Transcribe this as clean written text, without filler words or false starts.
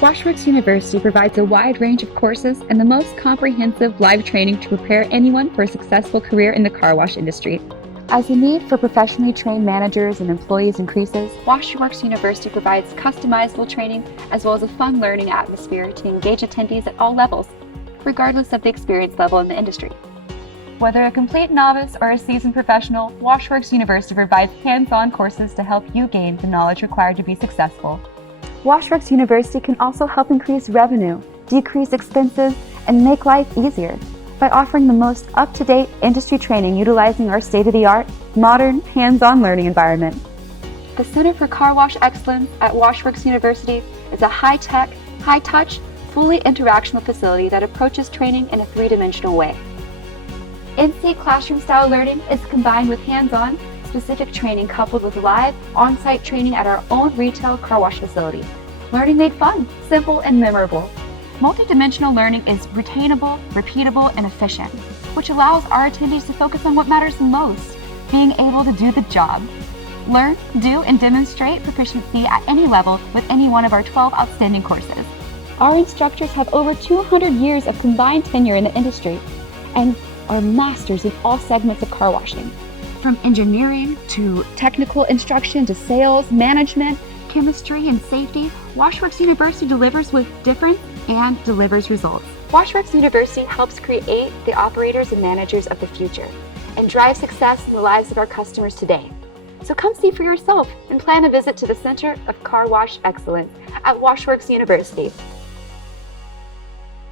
Washworks University provides a wide range of courses and the most comprehensive live training to prepare anyone for a successful career in the car wash industry. As the need for professionally trained managers and employees increases, Washworks University provides customizable training as well as a fun learning atmosphere to engage attendees at all levels, regardless of the experience level in the industry. Whether a complete novice or a seasoned professional, Washworks University provides hands-on courses to help you gain the knowledge required to be successful. Washworks University can also help increase revenue, decrease expenses, and make life easier by offering the most up-to-date industry training utilizing our state-of-the-art, modern, hands-on learning environment. The Center for Car Wash Excellence at Washworks University is a high-tech, high-touch, fully interactional facility that approaches training in a three-dimensional way. In-seat classroom-style learning is combined with hands-on, specific training coupled with live, on-site training at our own retail car wash facility. Learning made fun, simple, and memorable. Multidimensional learning is retainable, repeatable, and efficient, which allows our attendees to focus on what matters most, being able to do the job. Learn, do, and demonstrate proficiency at any level with any one of our 12 outstanding courses. Our instructors have over 200 years of combined tenure in the industry and are masters in all segments of car washing. From engineering to technical instruction to sales, management, chemistry, and safety, Washworks University delivers with difference and delivers results. Washworks University helps create the operators and managers of the future and drive success in the lives of our customers today. So come see for yourself and plan a visit to the Center of Car Wash Excellence at Washworks University.